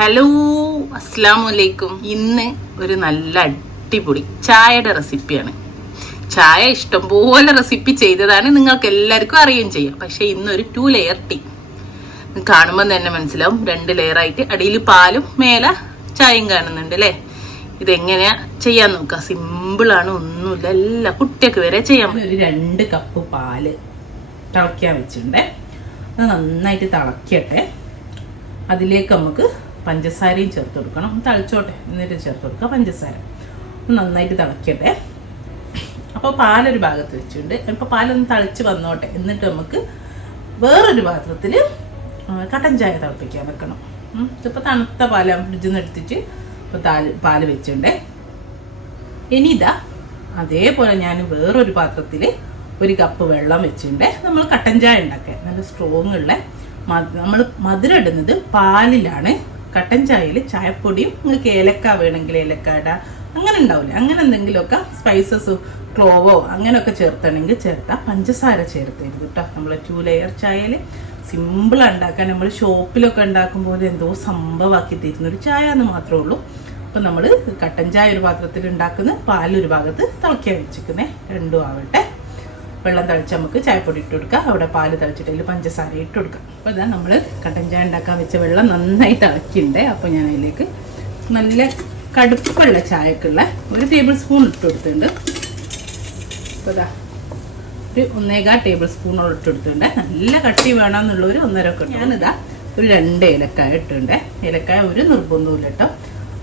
Hello, അസ്സലാമലൈക്കും. ഇന്ന് ഒരു നല്ല അടിപൊളി ചായയുടെ റെസിപ്പിയാണ്. ചായ ഇഷ്ടംപോലെ റെസിപ്പി ചെയ്തതാണ്, നിങ്ങൾക്ക് എല്ലാവർക്കും അറിയുകയും ചെയ്യാം. പക്ഷെ ഇന്നൊരു 2 ലെയർ ടീ കാണുമ്പോൾ തന്നെ മനസ്സിലാവും. 2 ലെയറായിട്ട് അടിയിൽ പാലും മേലെ ചായയും കാണുന്നുണ്ട് അല്ലേ. ഇതെങ്ങനെയാ ചെയ്യാൻ നോക്കാം. സിമ്പിളാണ്, ഒന്നുമില്ല, എല്ലാ കുട്ടിയൊക്കെ വരെ ചെയ്യാം. ഒരു 2 കപ്പ് പാല് തിളയ്ക്കാൻ വെച്ചിട്ടുണ്ട്. അത് നന്നായിട്ട് തിളക്കട്ടെ. അതിലേക്ക് നമുക്ക് പഞ്ചസാരയും ചേർത്ത് കൊടുക്കണം. തിളച്ചോട്ടെ, എന്നിട്ട് ചേർത്ത് കൊടുക്കുക പഞ്ചസാര. നന്നായിട്ട് തിളക്കട്ടെ. അപ്പോൾ പാലൊരു ഭാഗത്ത് വെച്ചിട്ടുണ്ട്. ഇപ്പോൾ പാലൊന്ന് തിളച്ച് വന്നോട്ടെ. എന്നിട്ട് നമുക്ക് വേറൊരു പാത്രത്തിൽ കട്ടൻ ചായ തിളപ്പിക്കാൻ വെക്കണം. ഇപ്പോൾ തണുത്ത പാല് ഫ്രിഡ്ജിൽ നിന്ന് എടുത്തിട്ട് ഇപ്പോൾ പാല് വെച്ചിട്ടുണ്ട്. ഇനി ഇതാ അതേപോലെ ഞാൻ വേറൊരു പാത്രത്തിൽ 1 കപ്പ് വെള്ളം വെച്ചിട്ടുണ്ട്. നമ്മൾ കട്ടൻ ചായ ഉണ്ടാക്കുക നല്ല സ്ട്രോങ് ഉള്ള നമ്മൾ മധുരം ഇടുന്നത് പാലിലാണ്. കട്ടൻ ചായയിൽ ചായപ്പൊടിയും നിങ്ങൾക്ക് ഏലക്ക വേണമെങ്കിൽ ഏലക്ക ഇടാം, അങ്ങനെ ഉണ്ടാവില്ല. അങ്ങനെ എന്തെങ്കിലുമൊക്കെ സ്പൈസസ് ക്ലോവോ അങ്ങനെയൊക്കെ ചേർത്തണമെങ്കിൽ ചേർത്താൽ പഞ്ചസാര ചേർത്തരുത് കേട്ടോ. നമ്മൾ 2 ലെയർ ചായയിൽ സിമ്പിളാണ് ഉണ്ടാക്കാൻ. നമ്മൾ ഷോപ്പിലൊക്കെ ഉണ്ടാക്കുമ്പോൾ എന്തോ സംഭവമാക്കി തരുന്നൊരു ചായ എന്ന് മാത്രമേ ഉള്ളൂ. അപ്പം നമ്മൾ കട്ടൻ ചായ ഒരു പാത്രത്തിൽ ഉണ്ടാക്കുന്ന പാലൊരു ഭാഗത്ത് തിളയ്ക്കാൻ വെച്ചിരിക്കുന്നത്. രണ്ടും ആവട്ടെ. വെള്ളം തിളച്ച് നമുക്ക് ചായപ്പൊടി ഇട്ട് കൊടുക്കാം. അവിടെ പാല് തിളച്ചിട്ട് അതിൽ പഞ്ചസാര ഇട്ട് കൊടുക്കാം. അപ്പോൾ ഇതാ നമ്മൾ കട്ടൻ ചായ ഉണ്ടാക്കാൻ വെച്ച വെള്ളം നന്നായി തിളക്കിയിട്ടുണ്ട്. അപ്പോൾ ഞാൻ അതിലേക്ക് നല്ല കടുപ്പുള്ള ചായക്കുള്ള 1 ടേബിൾ സ്പൂൺ ഇട്ട് കൊടുത്തിട്ടുണ്ട്. അപ്പോൾ ഇതാ ഒരു 1.25 ടേബിൾ സ്പൂണോളം ഇട്ട് കൊടുത്തിട്ടുണ്ട്. നല്ല കട്ടി വേണമെന്നുള്ളൊരു 1.5 ഒക്കെ. ഞാനിതാ ഒരു 2 ഏലക്കായ ഇട്ടുണ്ട്. ഏലക്കായ ഒരു നിർബന്ധമില്ല കേട്ടോ.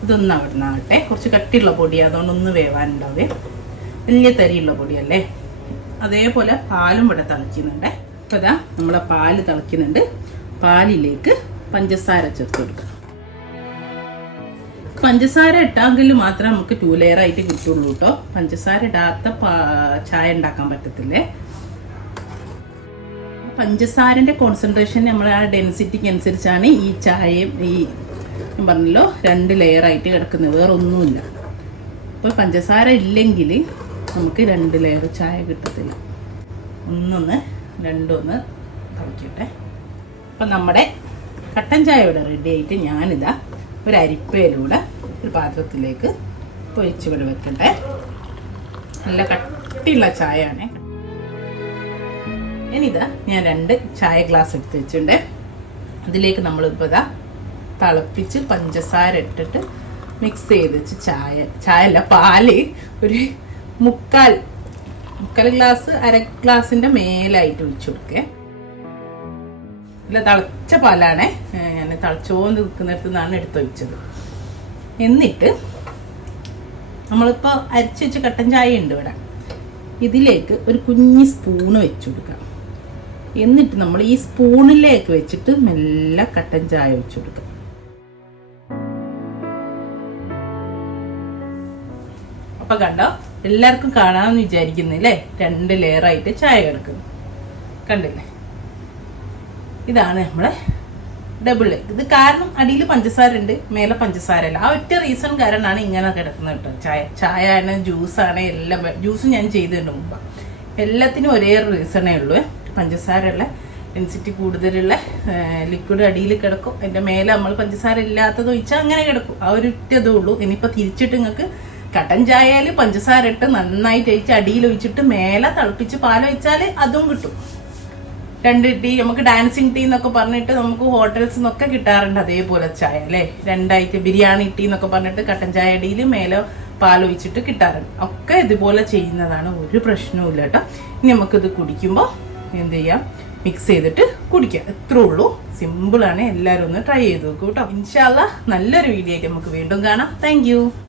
ഇതൊന്നും അവിടെ നിന്നാകട്ടെ. കുറച്ച് കട്ടിയുള്ള പൊടിയാണ്, അതുകൊണ്ടൊന്ന് വേവാനുണ്ടാവേ. വലിയ തരിയുള്ള പൊടിയല്ലേ. അതേപോലെ പാലും ഇവിടെ തിളയ്ക്കുന്നുണ്ട്. അപ്പോൾ ഇതാ നമ്മളെ പാല് തിളയ്ക്കുന്നുണ്ട്. പാലിലേക്ക് പഞ്ചസാര ചേർത്ത് കൊടുക്കുക. പഞ്ചസാര ഇട്ടാങ്കിൽ മാത്രമേ നമുക്ക് 2 ലെയർ ആയിട്ട് കിട്ടുള്ളൂ കേട്ടോ. പഞ്ചസാര ഇടാത്ത ചായ ഉണ്ടാക്കാൻ പറ്റത്തില്ലേ. പഞ്ചസാരൻ്റെ കോൺസെൻട്രേഷൻ നമ്മൾ ആ ഡെൻസിറ്റിക്ക് അനുസരിച്ചാണ് ഈ ചായയും ഈ പറഞ്ഞല്ലോ 2 ലെയർ ആയിട്ട് കിടക്കുന്നത്, വേറെ ഒന്നുമില്ല. അപ്പോൾ പഞ്ചസാര ഇല്ലെങ്കിൽ നമുക്ക് 2 ലെയർ ചായ കിട്ടത്തില്ല. രണ്ടൊന്ന് തിളക്കട്ടെ. അപ്പം നമ്മുടെ കട്ടൻ ചായ ഇവിടെ റെഡി ആയിട്ട് ഞാനിതാ ഒരു അരിപ്പയിലൂടെ ഒരു പാത്രത്തിലേക്ക് പൊരിച്ച് ഇവിടെ വെക്കട്ടെ. നല്ല കട്ടിയുള്ള ചായയാണ്. ഇനിതാ ഞാൻ 2 ചായ ഗ്ലാസ് എടുത്ത് വെച്ചിട്ടുണ്ട്. അതിലേക്ക് നമ്മളിപ്പോൾ ഇതാ തിളപ്പിച്ച് പഞ്ചസാര ഇട്ടിട്ട് മിക്സ് ചെയ്ത് വെച്ച് ചായല്ല പാല് ഒരു മുക്കാൽ ഗ്ലാസ് 1/2 ഗ്ലാസിൻ്റെ മേലായിട്ട് ഒഴിച്ചു കൊടുക്കേ. ഇല്ല, തിളച്ച പാലാണേ. ഞാൻ തിളച്ചോന്ന് നിൽക്കുന്നിടത്ത് നിന്നാണ് എടുത്തൊഴിച്ചത്. എന്നിട്ട് നമ്മളിപ്പോൾ അരച്ച് വെച്ച് കട്ടൻ ചായ ഉണ്ട് ഇവിടെ. ഇതിലേക്ക് ഒരു കുഞ്ഞ് സ്പൂണ് വെച്ച് കൊടുക്കാം. എന്നിട്ട് നമ്മൾ ഈ സ്പൂണിലേക്ക് വെച്ചിട്ട് മെല്ലെ കട്ടൻ ചായ വെച്ച് കൊടുക്കാം. അപ്പം കണ്ടോ, എല്ലാവർക്കും കാണാമെന്ന് വിചാരിക്കുന്നില്ലേ. 2 ലെയറായിട്ട് ചായ കിടക്കുന്നു, കണ്ടില്ലേ. ഇതാണ് നമ്മളെ ഡബിൾ ലെയർ. ഇത് കാരണം അടിയിൽ പഞ്ചസാര ഉണ്ട്, മേലെ പഞ്ചസാര അല്ല. ആ ഒറ്റ റീസൺ കാരണമാണ് ഇങ്ങനെ കിടക്കുന്നത് കേട്ടോ. ചായ ആണ്, ജ്യൂസാണ്, എല്ലാം ജ്യൂസ് ഞാൻ ചെയ്തിട്ടുണ്ട് മുമ്പ്. എല്ലാത്തിനും ഒരേ റീസണേ ഉള്ളൂ. പഞ്ചസാരയുള്ള ഡെൻസിറ്റി കൂടുതലുള്ള ലിക്വിഡ് അടിയിൽ കിടക്കും, അതിൻ്റെ മേലെ നമ്മൾ പഞ്ചസാര ഇല്ലാത്തത് ഒഴിച്ചാൽ അങ്ങനെ കിടക്കും. ആ ഒരു ഇതേ ഉള്ളൂ. ഇനിയിപ്പോൾ തിരിച്ചിട്ട് നിങ്ങൾക്ക് കട്ടൻ ചായയിൽ പഞ്ചസാര ഇട്ട് നന്നായിട്ട് ഒഴിച്ച് അടിയിൽ ഒഴിച്ചിട്ട് മേലെ തിളപ്പിച്ച് പാലൊഴിച്ചാൽ അതും കിട്ടും. 2 ടീ നമുക്ക് ഡാൻസിങ് ടീ എന്നൊക്കെ പറഞ്ഞിട്ട് നമുക്ക് ഹോട്ടൽസിൽ നിന്നൊക്കെ കിട്ടാറുണ്ട് അതേപോലെ ചായ അല്ലേ. 2 ബിരിയാണി ടീ എന്നൊക്കെ പറഞ്ഞിട്ട് കട്ടൻ ചായ അടിയിൽ മേലെ പാലൊഴിച്ചിട്ട് കിട്ടാറുണ്ട്. ഒക്കെ ഇതുപോലെ ചെയ്യുന്നതാണ്, ഒരു പ്രശ്നവും ഇല്ല കേട്ടോ. ഇനി നമുക്കിത് കുടിക്കുമ്പോൾ എന്ത് ചെയ്യാം, മിക്സ് ചെയ്തിട്ട് കുടിക്കാം. എത്രേ ഉള്ളൂ, സിമ്പിളാണ്. എല്ലാവരും ഒന്ന് ട്രൈ ചെയ്ത് നോക്കൂ കേട്ടോ. ഇൻഷാ അല്ലാഹ് നല്ലൊരു വീഡിയോ ആയിട്ട് നമുക്ക് വീണ്ടും കാണാം. താങ്ക്